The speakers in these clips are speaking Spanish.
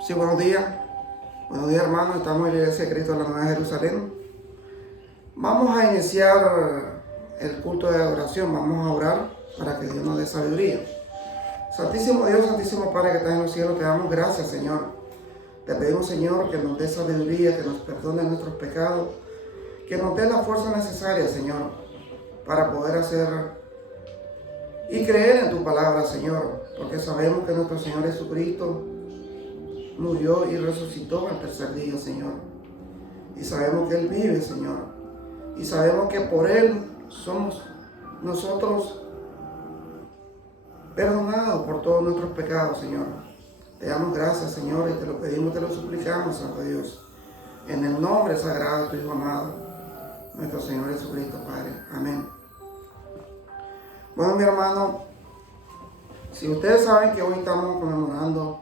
Sí, buenos días. Buenos días, hermanos. Estamos en la Iglesia de Cristo de la Nueva Jerusalén. Vamos a iniciar el culto de adoración. Vamos a orar para que Dios nos dé sabiduría. Santísimo Dios, Santísimo Padre que estás en los cielos, te damos gracias, Señor. Te pedimos, Señor, que nos dé sabiduría, que nos perdone nuestros pecados, que nos dé la fuerza necesaria, Señor, para poder hacer y creer en tu palabra, Señor, porque sabemos que nuestro Señor Jesucristo murió y resucitó al tercer día, Señor. Y sabemos que Él vive, Señor. Y sabemos que por Él somos nosotros perdonados por todos nuestros pecados, Señor. Te damos gracias, Señor, y te lo pedimos, te lo suplicamos, Santo Dios. En el nombre sagrado de tu Hijo amado, nuestro Señor Jesucristo, Padre. Amén. Bueno, mi hermano, si ustedes saben que hoy estamos conmemorando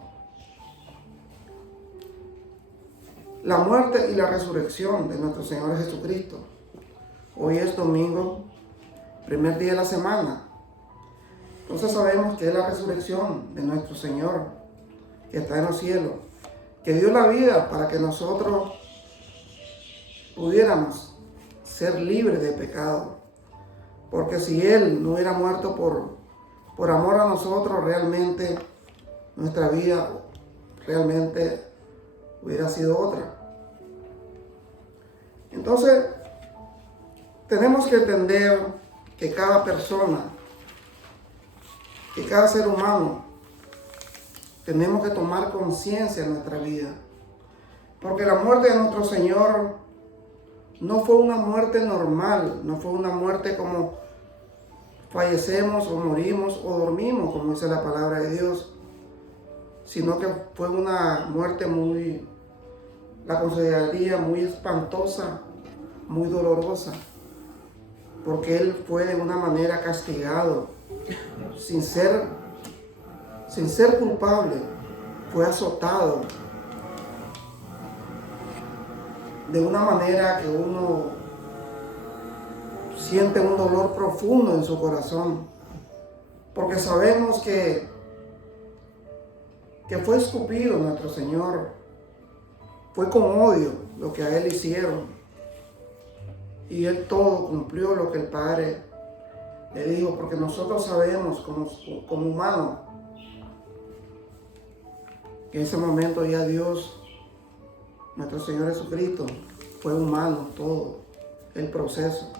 la muerte y la resurrección de nuestro Señor Jesucristo. Hoy es domingo, primer día de la semana. Entonces sabemos que es la resurrección de nuestro Señor, que está en los cielos, que dio la vida para que nosotros pudiéramos ser libres de pecado. Porque si Él no hubiera muerto por amor a nosotros, realmente nuestra vida realmente hubiera sido otra. Entonces, tenemos que entender que cada persona, que cada ser humano, tenemos que tomar conciencia en nuestra vida. Porque la muerte de nuestro Señor no fue una muerte normal, no fue una muerte como fallecemos o morimos o dormimos, como dice la palabra de Dios, sino que fue una muerte la consideraría muy espantosa, muy dolorosa, porque Él fue de una manera castigado, sin ser culpable, fue azotado de una manera que uno siente un dolor profundo en su corazón, porque sabemos que fue escupido nuestro Señor, fue con odio lo que a Él hicieron, y Él todo cumplió lo que el Padre le dijo, porque nosotros sabemos como humanos que en ese momento ya Dios, nuestro Señor Jesucristo, fue humano todo el proceso.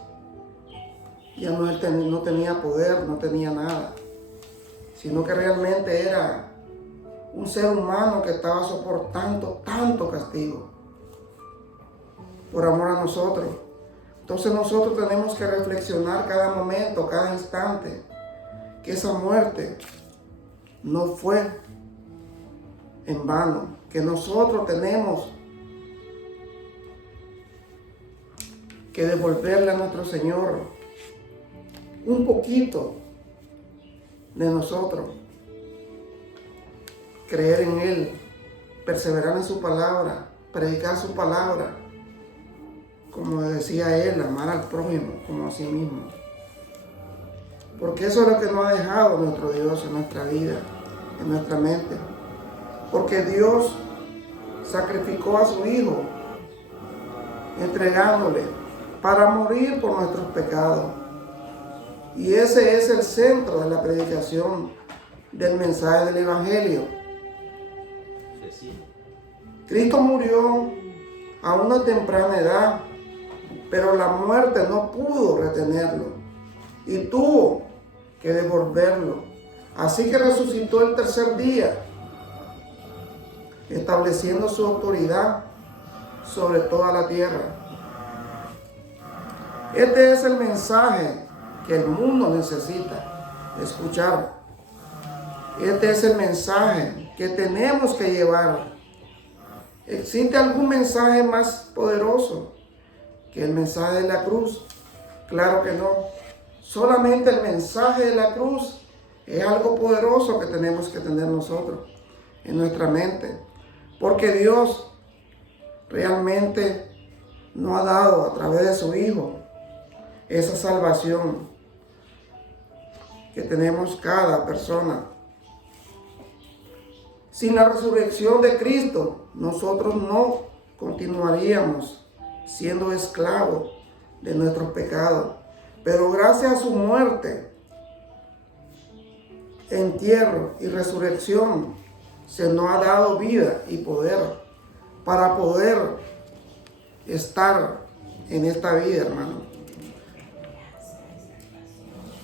Ya Él no tenía poder, no tenía nada, sino que realmente era un ser humano que estaba soportando tanto castigo por amor a nosotros. Entonces nosotros tenemos que reflexionar cada momento, cada instante, que esa muerte no fue en vano, que nosotros tenemos que devolverle a nuestro Señor un poquito de nosotros, creer en Él, perseverar en su palabra, predicar su palabra, como decía Él, amar al prójimo como a sí mismo. Porque eso es lo que nos ha dejado nuestro Dios en nuestra vida, en nuestra mente. Porque Dios sacrificó a su Hijo, entregándole para morir por nuestros pecados. Y ese es el centro de la predicación del mensaje del Evangelio. Cristo murió a una temprana edad, pero la muerte no pudo retenerlo y tuvo que devolverlo. Así que resucitó el tercer día, estableciendo su autoridad sobre toda la tierra. Este es el mensaje que el mundo necesita escuchar. Este es el mensaje que tenemos que llevar. ¿Existe algún mensaje más poderoso que el mensaje de la cruz? Claro que no. Solamente el mensaje de la cruz es algo poderoso que tenemos que tener nosotros en nuestra mente. Porque Dios realmente nos ha dado a través de su Hijo esa salvación que tenemos cada persona. Sin la resurrección de Cristo, nosotros no continuaríamos siendo esclavos de nuestros pecados. Pero gracias a su muerte, entierro y resurrección, se nos ha dado vida y poder para poder estar en esta vida, hermano.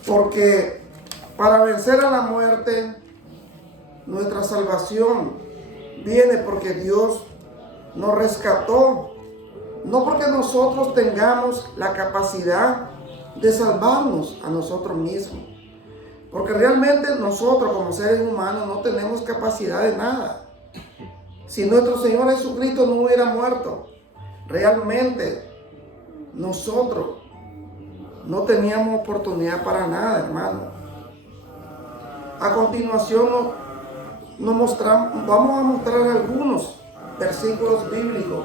Porque para vencer a la muerte, nuestra salvación viene porque Dios nos rescató, no porque nosotros tengamos la capacidad de salvarnos a nosotros mismos. Porque realmente nosotros como seres humanos no tenemos capacidad de nada. Si nuestro Señor Jesucristo no hubiera muerto, realmente nosotros no teníamos oportunidad para nada, hermano. A continuación vamos a mostrar algunos versículos bíblicos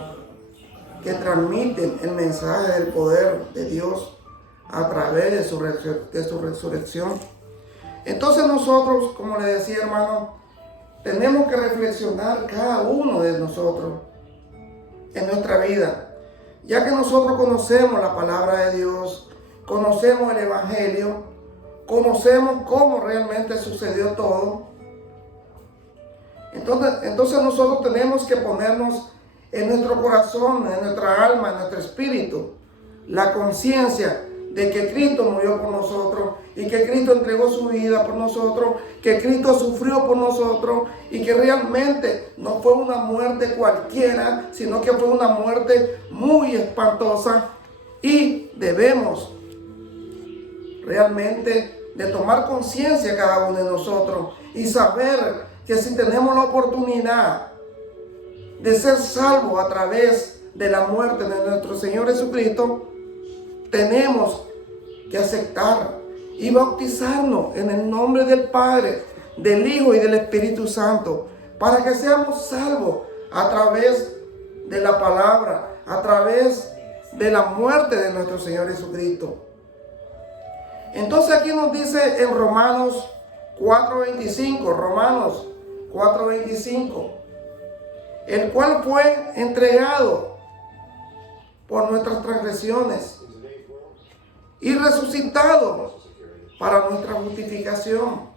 que transmiten el mensaje del poder de Dios a través de su resurrección. Entonces nosotros, como le decía, hermano, tenemos que reflexionar cada uno de nosotros en nuestra vida, ya que nosotros conocemos la palabra de Dios, conocemos el Evangelio, conocemos cómo realmente sucedió todo. Entonces nosotros tenemos que ponernos en nuestro corazón, en nuestra alma, en nuestro espíritu, la conciencia de que Cristo murió por nosotros y que Cristo entregó su vida por nosotros, que Cristo sufrió por nosotros y que realmente no fue una muerte cualquiera, sino que fue una muerte muy espantosa, y debemos realmente de tomar conciencia cada uno de nosotros y saber que si tenemos la oportunidad de ser salvos a través de la muerte de nuestro Señor Jesucristo, tenemos que aceptar y bautizarnos en el nombre del Padre, del Hijo y del Espíritu Santo, para que seamos salvos a través de la palabra, a través de la muerte de nuestro Señor Jesucristo. Entonces aquí nos dice en Romanos 4:25, el cual fue entregado por nuestras transgresiones y resucitado para nuestra justificación.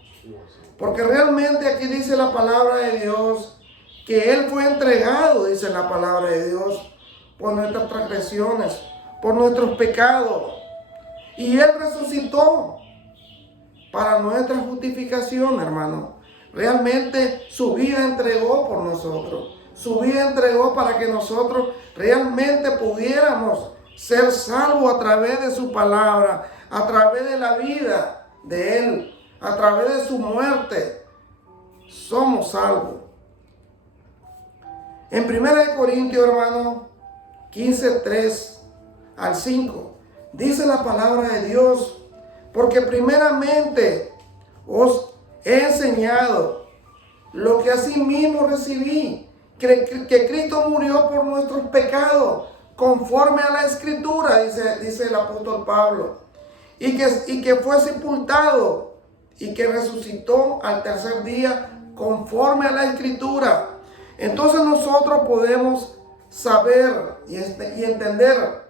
Porque realmente aquí dice la palabra de Dios que Él fue entregado, dice la palabra de Dios, por nuestras transgresiones, por nuestros pecados. Y Él resucitó para nuestra justificación, hermano. Realmente su vida entregó por nosotros. Su vida entregó para que nosotros realmente pudiéramos ser salvos a través de su palabra, a través de la vida de Él, a través de su muerte. Somos salvos. En 1 Corintios, hermano, 15:3-5, dice la palabra de Dios: porque primeramente os he enseñado lo que asimismo recibí, que Cristo murió por nuestros pecados, conforme a la Escritura, dice el apóstol Pablo, y que fue sepultado y que resucitó al tercer día, conforme a la Escritura. Entonces nosotros podemos saber y entender,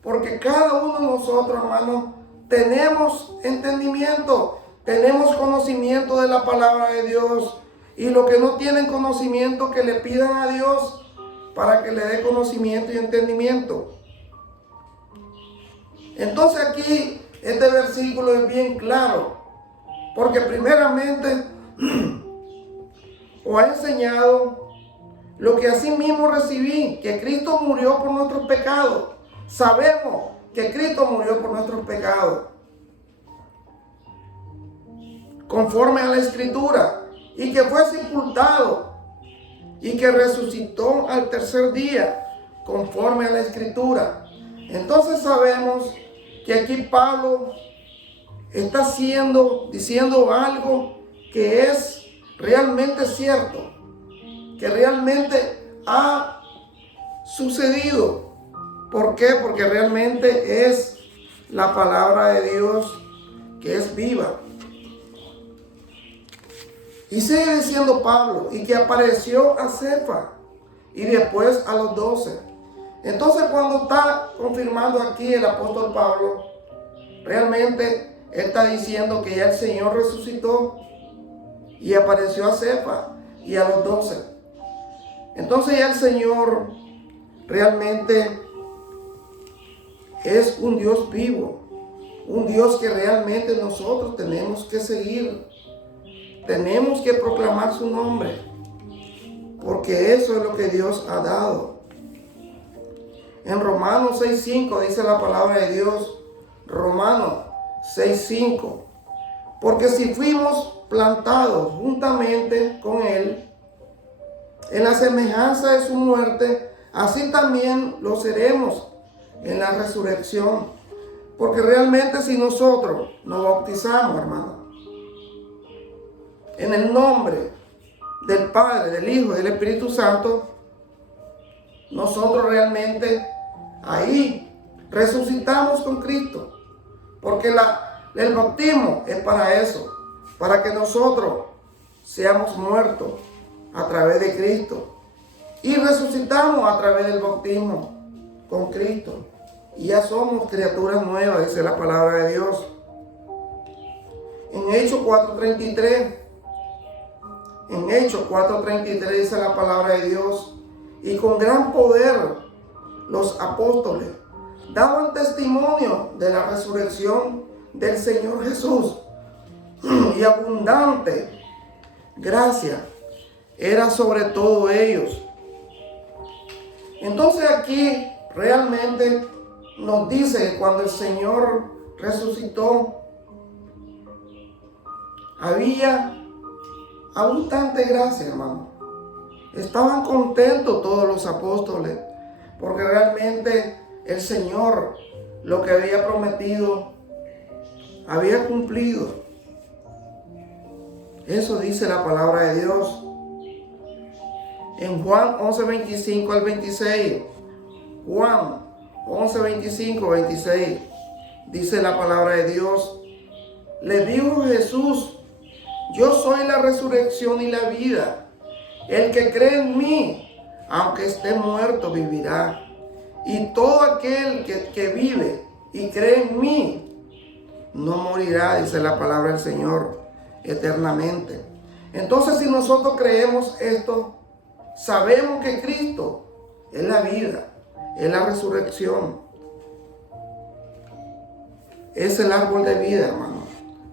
porque cada uno de nosotros, hermanos, tenemos entendimiento, tenemos conocimiento de la palabra de Dios, y los que no tienen conocimiento, que le pidan a Dios para que le dé conocimiento y entendimiento. Entonces aquí este versículo es bien claro, porque primeramente os ha enseñado lo que asimismo recibí, que Cristo murió por nuestros pecados. Sabemos que Cristo murió por nuestros pecados, conforme a la Escritura, y que fue sepultado y que resucitó al tercer día, conforme a la Escritura. Entonces sabemos que aquí Pablo está diciendo algo que es realmente cierto, que realmente ha sucedido. ¿Por qué? Porque realmente es la palabra de Dios que es viva. Y sigue diciendo Pablo, y que apareció a Cefas y después a los 12. Entonces, cuando está confirmando aquí el apóstol Pablo, realmente él está diciendo que ya el Señor resucitó y apareció a Cefas y a los 12. Entonces ya el Señor realmente es un Dios vivo, un Dios que realmente nosotros tenemos que seguir. Tenemos que proclamar su nombre, porque eso es lo que Dios ha dado. En Romanos 6:5 dice la palabra de Dios, Romanos 6:5, porque si fuimos plantados juntamente con Él en la semejanza de su muerte, así también lo seremos en la resurrección. Porque realmente si nosotros nos bautizamos, hermano, en el nombre del Padre, del Hijo y del Espíritu Santo, nosotros realmente ahí resucitamos con Cristo. Porque el bautismo es para eso, para que nosotros seamos muertos a través de Cristo y resucitamos a través del bautismo con Cristo. Y ya somos criaturas nuevas, dice la palabra de Dios. En Hechos 4:33, dice la palabra de Dios, y con gran poder los apóstoles daban testimonio de la resurrección del Señor Jesús, y abundante gracia era sobre todos ellos. Entonces aquí realmente nos dice que cuando el Señor resucitó, había abundante gracia, hermano. Estaban contentos todos los apóstoles, porque realmente el Señor lo que había prometido había cumplido. Eso dice la palabra de Dios. En Juan 11:25 al 26. Juan 11:25-26. Dice la palabra de Dios. Le dijo Jesús: yo soy la resurrección y la vida. El que cree en mí, aunque esté muerto, vivirá. Y todo aquel que vive y cree en mí, no morirá, dice la palabra del Señor, eternamente. Entonces, si nosotros creemos esto, sabemos que Cristo es la vida, es la resurrección, es el árbol de vida, hermano.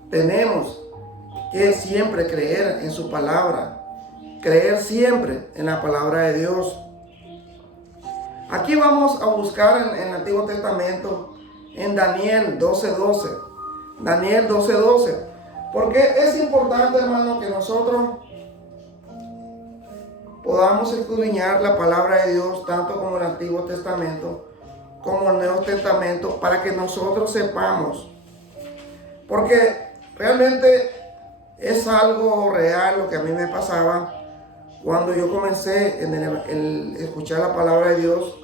Tenemos que siempre creer en su palabra, creer siempre en la palabra de Dios. Aquí vamos a buscar en el Antiguo Testamento, en Daniel 12:12. Daniel 12:12. Porque es importante, hermano, que nosotros podamos escudriñar la palabra de Dios, tanto como el Antiguo Testamento, como el Nuevo Testamento, para que nosotros sepamos. Porque realmente es algo real lo que a mí me pasaba cuando yo comencé en el escuchar la palabra de Dios.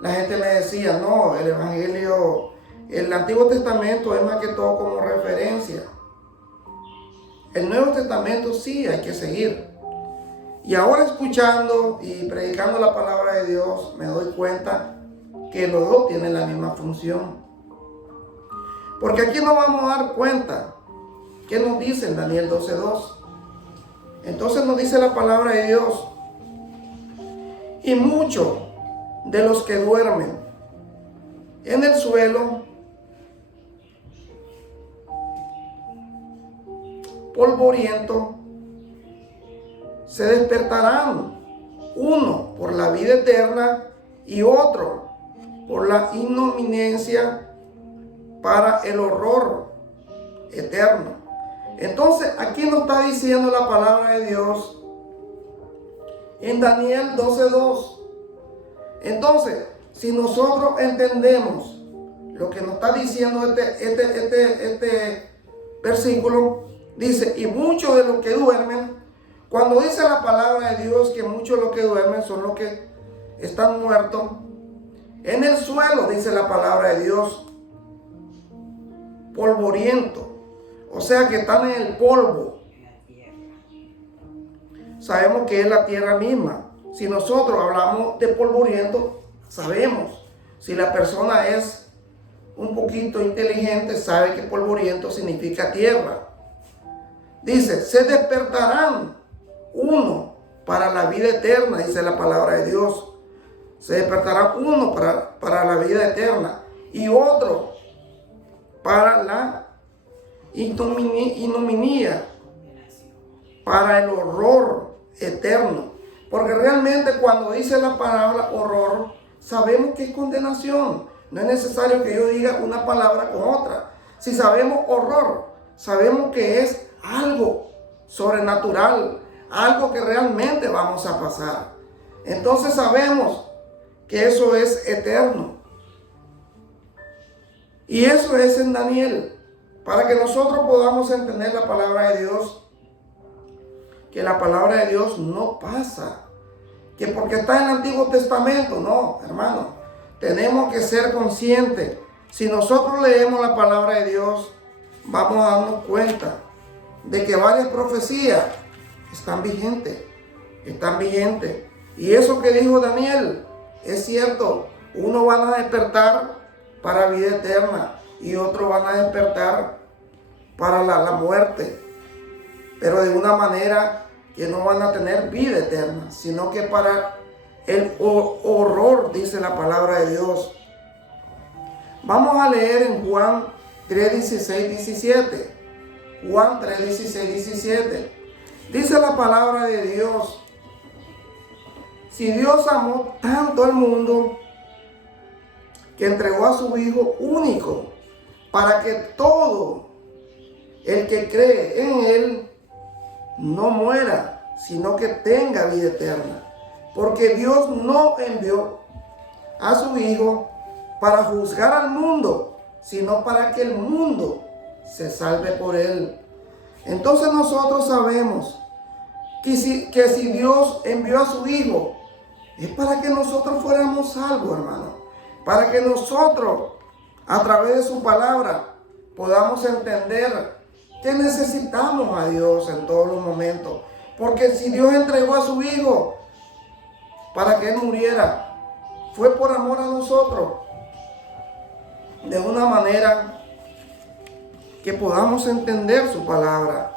La gente me decía, no, el Evangelio, el Antiguo Testamento es más que todo como referencia. El Nuevo Testamento sí hay que seguir. Y ahora escuchando y predicando la palabra de Dios, me doy cuenta que los dos tienen la misma función. Porque aquí nos vamos a dar cuenta. ¿Qué nos dice en Daniel 12:2? Entonces nos dice la palabra de Dios: y muchos de los que duermen en el suelo, polvoriento, se despertarán, uno por la vida eterna y otro por la ignominencia para el horror eterno. Entonces aquí nos está diciendo la palabra de Dios en Daniel 12:2. Entonces, si nosotros entendemos lo que nos está diciendo este versículo, dice, y muchos de los que duermen, cuando dice la palabra de Dios que muchos de los que duermen son los que están muertos, en el suelo, dice la palabra de Dios, polvoriento, o sea que están en el polvo, sabemos que es la tierra misma. Si nosotros hablamos de polvoriento, sabemos. Si la persona es un poquito inteligente, sabe que polvoriento significa tierra. Dice, se despertarán uno para la vida eterna, dice la palabra de Dios. Se despertará uno para la vida eterna y otro para la ignominia, para el horror eterno. Porque realmente cuando dice la palabra horror, sabemos que es condenación. No es necesario que yo diga una palabra con otra. Si sabemos horror, sabemos que es algo sobrenatural, algo que realmente vamos a pasar. Entonces sabemos que eso es eterno. Y eso es en Daniel, para que nosotros podamos entender la palabra de Dios, que la palabra de Dios no pasa, que porque está en el Antiguo Testamento, no, hermano, tenemos que ser conscientes. Si nosotros leemos la palabra de Dios, vamos a darnos cuenta de que varias profecías están vigentes, y eso que dijo Daniel es cierto. Unos van a despertar para vida eterna y otros van a despertar para la muerte, pero de una manera que no van a tener vida eterna, sino que para el horror, dice la palabra de Dios. Vamos a leer en Juan 3, 16, 17. Juan 3, 16, 17. Dice la palabra de Dios: si Dios amó tanto al mundo que entregó a su Hijo único, para que todo el que cree en Él no muera, sino que tenga vida eterna. Porque Dios no envió a su Hijo para juzgar al mundo, sino para que el mundo se salve por Él. Entonces nosotros sabemos que si Dios envió a su Hijo, es para que nosotros fuéramos salvos, hermano. Para que nosotros, a través de su palabra, podamos entender que necesitamos a Dios en todos los momentos. Porque si Dios entregó a su Hijo para que Él muriera, fue por amor a nosotros. De una manera que podamos entender su palabra.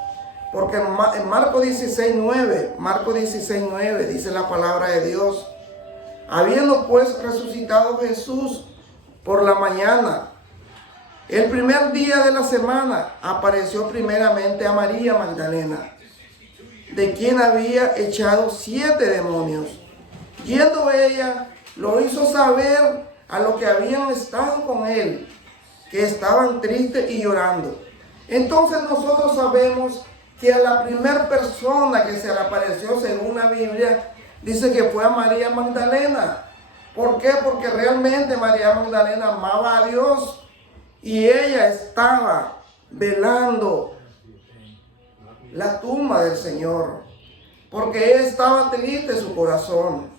Porque en Marcos 16:9 dice la palabra de Dios: habiendo pues resucitado Jesús por la mañana, el primer día de la semana, apareció primeramente a María Magdalena, de quien había echado 7 demonios. Yendo ella, lo hizo saber a los que habían estado con él, que estaban tristes y llorando. Entonces nosotros sabemos que a la primera persona que se le apareció, según la Biblia, dice que fue a María Magdalena. ¿Por qué? Porque realmente María Magdalena amaba a Dios y ella estaba velando la tumba del Señor, porque ella estaba triste en su corazón,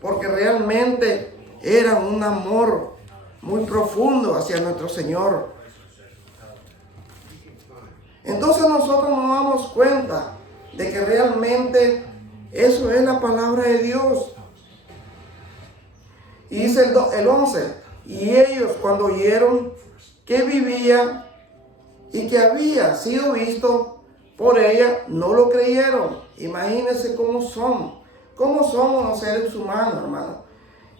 porque realmente era un amor muy profundo hacia nuestro Señor. Entonces nosotros nos damos cuenta de que realmente eso es la palabra de Dios. Y dice el 11, y ellos cuando oyeron que vivía y que había sido visto por ella, no lo creyeron. Imagínense cómo somos los seres humanos, hermano,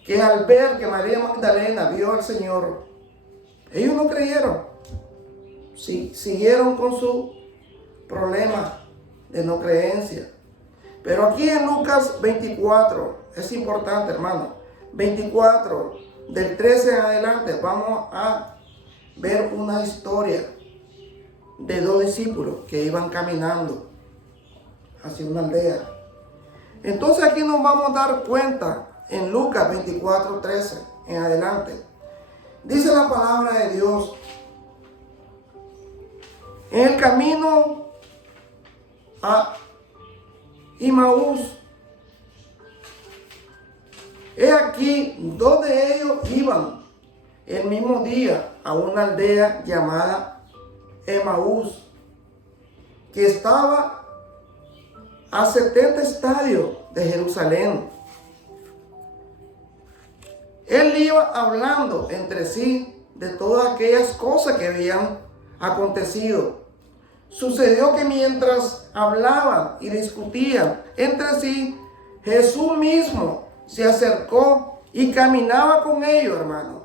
que al ver que María Magdalena vio al Señor, ellos no creyeron. Sí, siguieron con su problema de no creencia. Pero aquí en Lucas 24, es importante, hermano, 24, del 13 en adelante, vamos a ver una historia de 2 discípulos que iban caminando hacia una aldea. Entonces aquí nos vamos a dar cuenta en Lucas 24, 13 en adelante. Dice la palabra de Dios: en el camino a Emaús, he aquí 2 de ellos iban el mismo día a una aldea llamada Emaús, que estaba a 70 estadios de Jerusalén. Él iba hablando entre sí de todas aquellas cosas que habían acontecido. Sucedió que mientras hablaban y discutían entre sí, Jesús mismo se acercó y caminaba con ellos, hermano.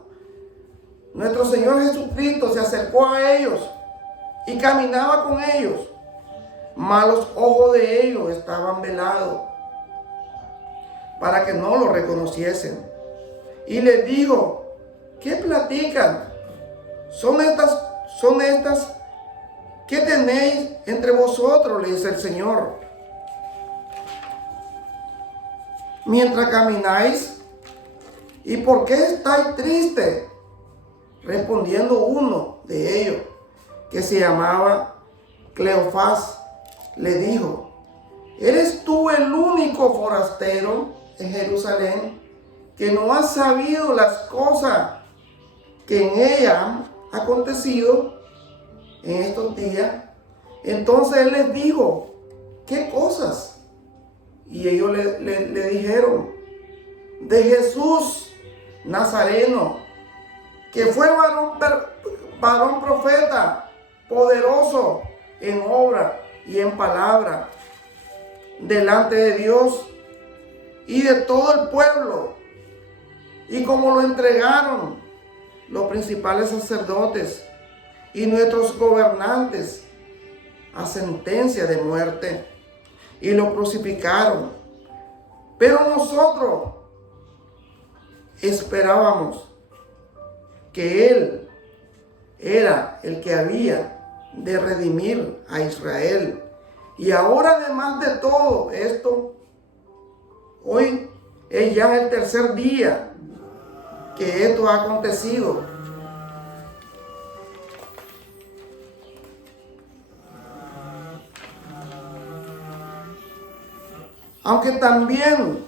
Nuestro Señor Jesucristo se acercó a ellos y caminaba con ellos, mas los ojos de ellos estaban velados para que no lo reconociesen. Y les dijo: ¿qué platican? ¿Son estas que tenéis entre vosotros?, le dice el Señor, mientras camináis. ¿Y por qué estáis tristes? Respondiendo uno de ellos, que se llamaba Cleofás, le dijo: ¿eres tú el único forastero en Jerusalén que no has sabido las cosas que en ella han acontecido en estos días? Entonces él les dijo: ¿qué cosas? Y ellos le dijeron: de Jesús Nazareno, que fue varón profeta, poderoso en obra y en palabra, delante de Dios y de todo el pueblo. Y como lo entregaron los principales sacerdotes y nuestros gobernantes a sentencia de muerte, y lo crucificaron. Pero nosotros esperábamos que Él era el que había de redimir a Israel. Y ahora, además de todo esto, hoy es ya el tercer día que esto ha acontecido. Aunque también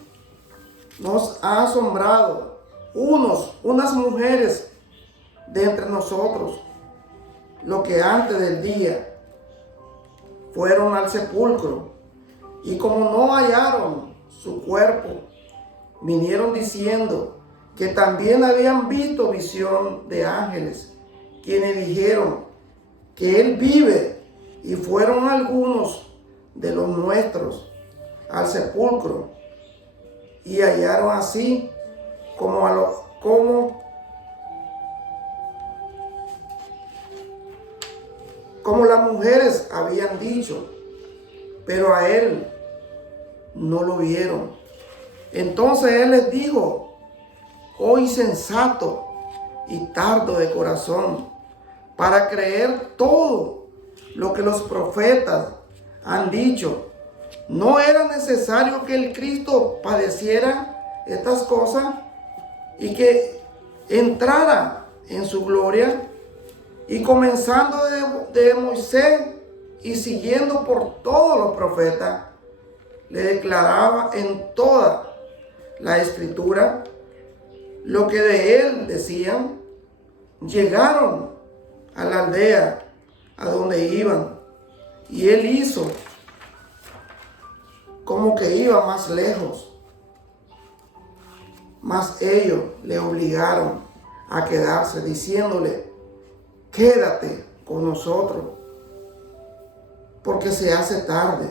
nos ha asombrado unas mujeres de entre nosotros, lo que antes del día fueron al sepulcro, y como no hallaron su cuerpo, vinieron diciendo que también habían visto visión de ángeles, quienes dijeron que Él vive. Y fueron algunos de los nuestros al sepulcro, y hallaron así como las mujeres habían dicho, pero a Él no lo vieron. Entonces Él les dijo: oh insensato y tardo de corazón, para creer todo lo que los profetas han dicho. ¿No era necesario que el Cristo padeciera estas cosas y que entrara en su gloria? Y comenzando de Moisés y siguiendo por todos los profetas, le declaraba en toda la Escritura lo que de él decían. Llegaron a la aldea a donde iban, y él hizo como que iba más lejos, mas ellos le obligaron a quedarse, diciéndole: quédate con nosotros, porque se hace tarde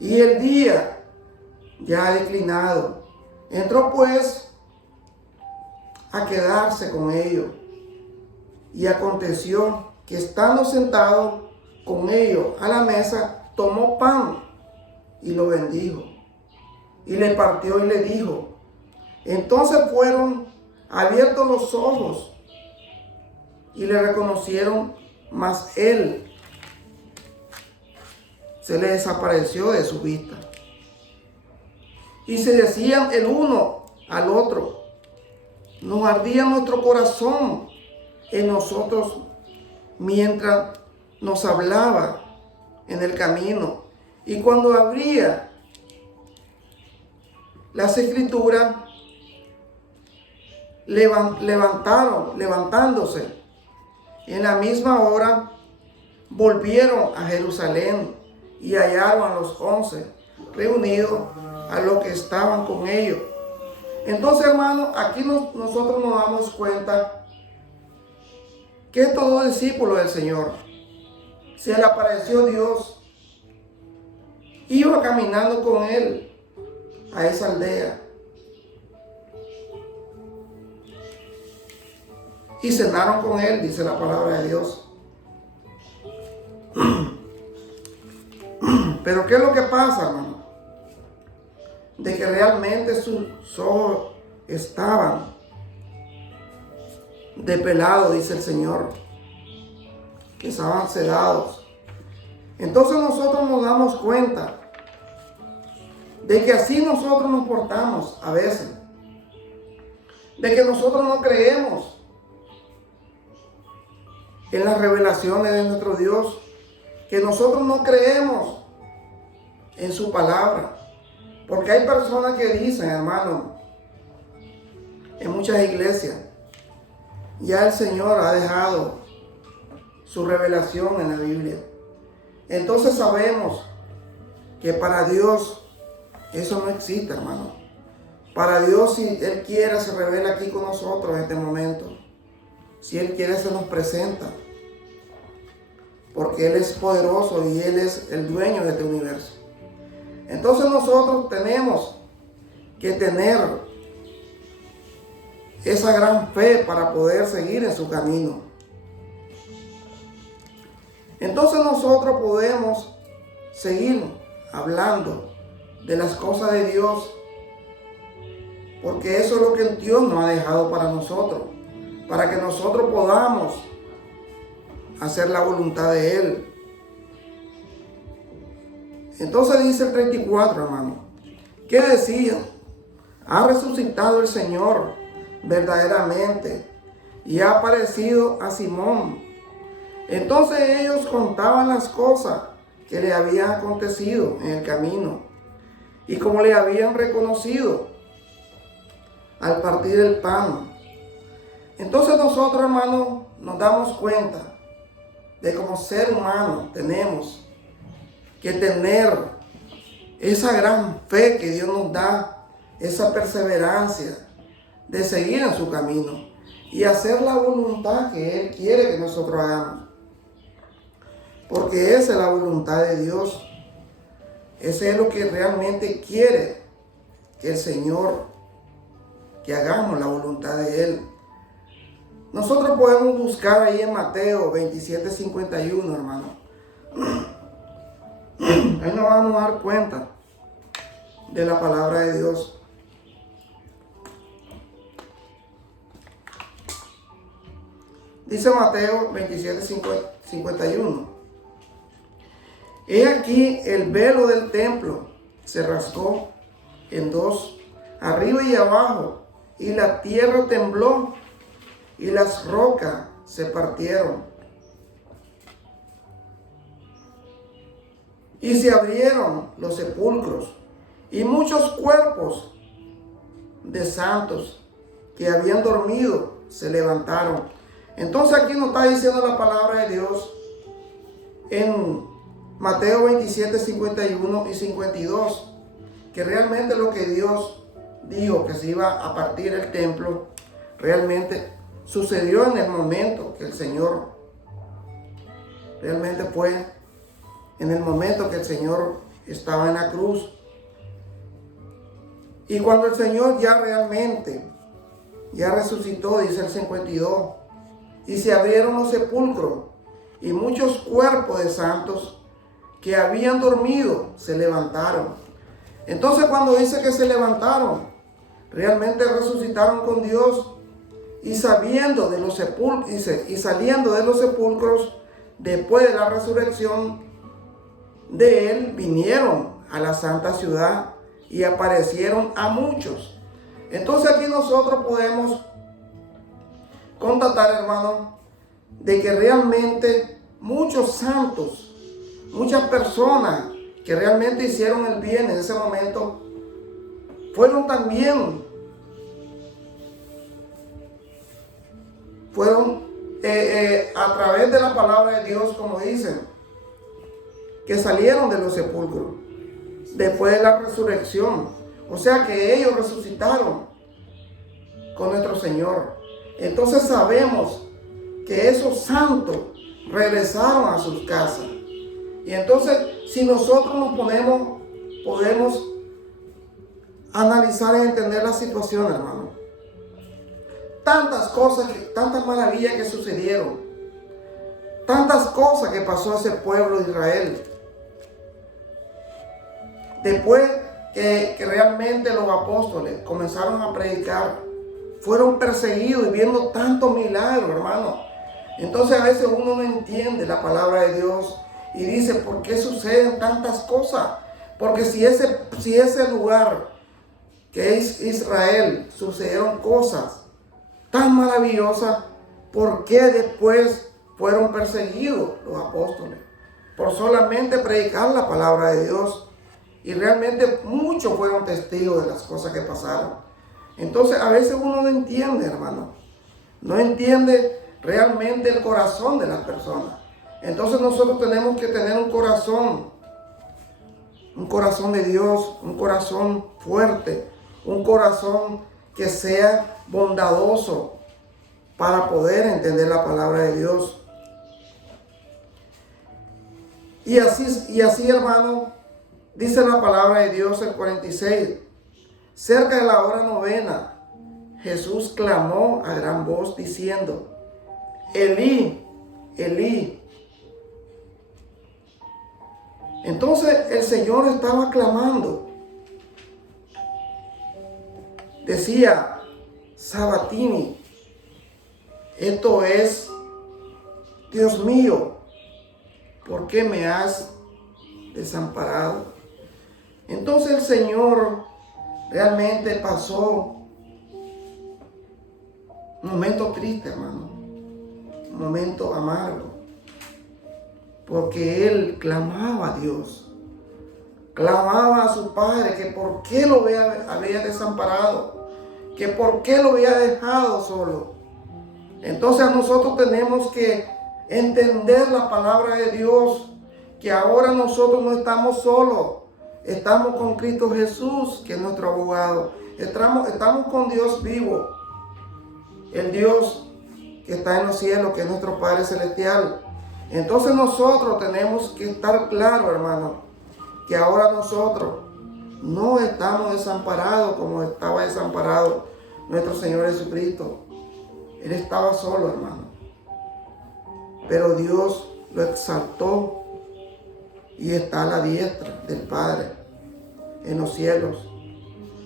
y el día ya ha declinado. Entró pues a quedarse con ellos, y aconteció que estando sentado con ellos a la mesa, tomó pan y lo bendijo, y le partió y le dijo. Entonces fueron abiertos los ojos y le reconocieron, mas él se le desapareció de su vista. Y se decían el uno al otro: nos ardía nuestro corazón en nosotros mientras nos hablaba en el camino. Y cuando abría las Escrituras, levantándose en la misma hora, volvieron a Jerusalén y hallaron a los 11 reunidos a los que estaban con ellos. Entonces, hermanos, aquí nosotros nos damos cuenta que estos dos discípulos del Señor, se le apareció Dios, iba caminando con él a esa aldea y cenaron con él, dice la palabra de Dios. Pero ¿qué es lo que pasa, hermano? De que realmente sus ojos estaban depelados, dice el Señor, que estaban sedados. Entonces nosotros nos damos cuenta de que así nosotros nos portamos a veces, de que nosotros no creemos en las revelaciones de nuestro Dios, que nosotros no creemos en su palabra. Porque hay personas que dicen, hermano, en muchas iglesias, ya el Señor ha dejado su revelación en la Biblia. Entonces sabemos que para Dios eso no existe, hermano. Para Dios, si Él quiere, se revela aquí con nosotros en este momento. Si Él quiere, se nos presenta. Porque Él es poderoso y Él es el dueño de este universo. Entonces nosotros tenemos que tener esa gran fe para poder seguir en su camino. Entonces nosotros podemos seguir hablando de las cosas de Dios, porque eso es lo que Dios nos ha dejado para nosotros, para que nosotros podamos hacer la voluntad de Él. Entonces dice el 34, hermano, ¿qué decía? Ha resucitado el Señor verdaderamente y ha aparecido a Simón. Entonces ellos contaban las cosas que le habían acontecido en el camino y cómo le habían reconocido al partir el pan. Entonces nosotros, hermanos, nos damos cuenta de como ser humano tenemos que tener esa gran fe que Dios nos da, esa perseverancia de seguir en su camino y hacer la voluntad que Él quiere que nosotros hagamos. Porque esa es la voluntad de Dios. Ese es lo que realmente quiere que el Señor, que hagamos la voluntad de Él. Nosotros podemos buscar ahí en Mateo 27:51, hermano. Ahí nos vamos a dar cuenta de la palabra de Dios. Dice Mateo 27:51. He aquí el velo del templo se rasgó en dos, arriba y abajo, y la tierra tembló, y las rocas se partieron. Y se abrieron los sepulcros, y muchos cuerpos de santos que habían dormido se levantaron. Entonces aquí nos está diciendo la palabra de Dios en Mateo 27:51 y 52, que realmente lo que Dios dijo que se iba a partir el templo, realmente sucedió en el momento que el Señor, realmente fue en el momento que el Señor estaba en la cruz. Y cuando el Señor ya realmente, ya resucitó, dice el 52, y se abrieron los sepulcros, y muchos cuerpos de santos que habían dormido se levantaron. Entonces cuando dice que se levantaron, realmente resucitaron con Dios, y saliendo de los sepulcros, después de la resurrección de Él, vinieron a la santa ciudad y aparecieron a muchos. Entonces aquí nosotros podemos constatar, hermano, de que realmente muchos santos, muchas personas que realmente hicieron el bien en ese momento, fueron a través de la palabra de Dios, como dicen, que salieron de los sepulcros. después de la resurrección. O sea que ellos resucitaron con nuestro Señor. Entonces sabemos que esos santos regresaron a sus casas. Y entonces, si nosotros nos podemos analizar y entender la situación, hermano. Tantas cosas, tantas maravillas que sucedieron. Tantas cosas que pasó a ese pueblo de Israel. Después que realmente los apóstoles comenzaron a predicar, fueron perseguidos y viendo tantos milagros, hermano. Entonces a veces uno no entiende la palabra de Dios y dice, ¿por qué suceden tantas cosas? Porque si ese lugar que es Israel sucedieron cosas tan maravillosas, ¿por qué después fueron perseguidos los apóstoles? Por solamente predicar la palabra de Dios. Y realmente muchos fueron testigos de las cosas que pasaron. Entonces a veces uno no entiende, hermano. No entiende realmente el corazón de las personas. Entonces nosotros tenemos que tener un corazón de Dios, un corazón fuerte, un corazón que sea bondadoso para poder entender la palabra de Dios. Y así, hermano, dice la palabra de Dios, el 46. Cerca de la hora novena, Jesús clamó a gran voz diciendo, Elí, Elí. Entonces el Señor estaba clamando. Decía, Sabatini. Esto es, Dios mío, ¿por qué me has desamparado? Entonces el Señor realmente pasó un momento triste, hermano, un momento amargo, porque Él clamaba a Dios, clamaba a su Padre que por qué lo había desamparado, que por qué lo había dejado solo. Entonces nosotros tenemos que entender la palabra de Dios, que ahora nosotros no estamos solos, estamos con Cristo Jesús, que es nuestro abogado, estamos con Dios vivo, el Dios que está en los cielos, que es nuestro Padre Celestial. Entonces nosotros tenemos que estar claros, hermano, que ahora nosotros no estamos desamparados como estaba desamparado nuestro Señor Jesucristo. Él estaba solo, hermano. Pero Dios lo exaltó y está a la diestra del Padre en los cielos.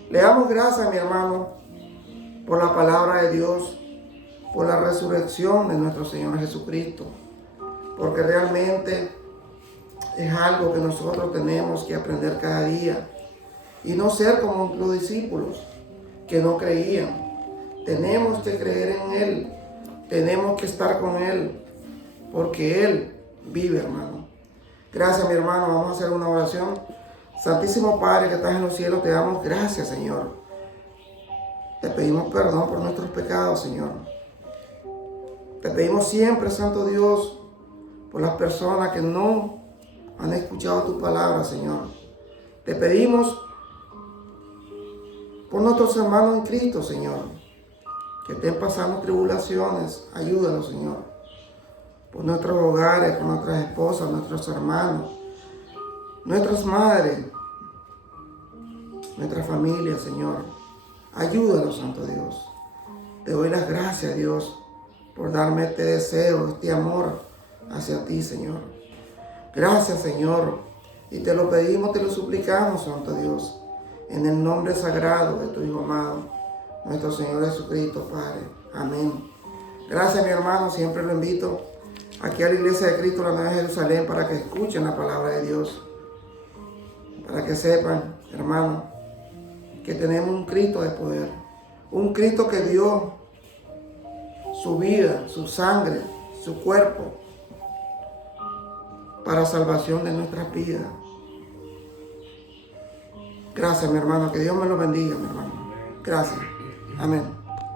Le damos gracias, mi hermano, por la palabra de Dios, por la resurrección de nuestro Señor Jesucristo, porque realmente es algo que nosotros tenemos que aprender cada día y no ser como los discípulos que no creían. Tenemos que creer en Él, tenemos que estar con Él, porque Él vive, hermano. Gracias, mi hermano. Vamos a hacer una oración. Santísimo Padre que estás en los cielos, te damos gracias, Señor. Te pedimos perdón por nuestros pecados, Señor. Te pedimos siempre, Santo Dios, por las personas que no han escuchado tu palabra, Señor. Te pedimos por nuestros hermanos en Cristo, Señor, que estén pasando tribulaciones. Ayúdanos, Señor. Por nuestros hogares, por nuestras esposas, nuestros hermanos, nuestras madres, nuestra familia, Señor. Ayúdanos, Santo Dios. Te doy las gracias, Dios, por darme este deseo, este amor hacia ti, Señor. Gracias, Señor. Y te lo pedimos, te lo suplicamos, Santo Dios, en el nombre sagrado de tu Hijo amado, nuestro Señor Jesucristo, Padre. Amén. Gracias, mi hermano. Siempre lo invito aquí a la Iglesia de Cristo, la Nueva Jerusalén, para que escuchen la palabra de Dios. Para que sepan, hermano, que tenemos un Cristo de poder. Un Cristo que dio su vida, su sangre, su cuerpo, para salvación de nuestras vidas. Gracias, mi hermano. Que Dios me lo bendiga, mi hermano. Gracias. Amén.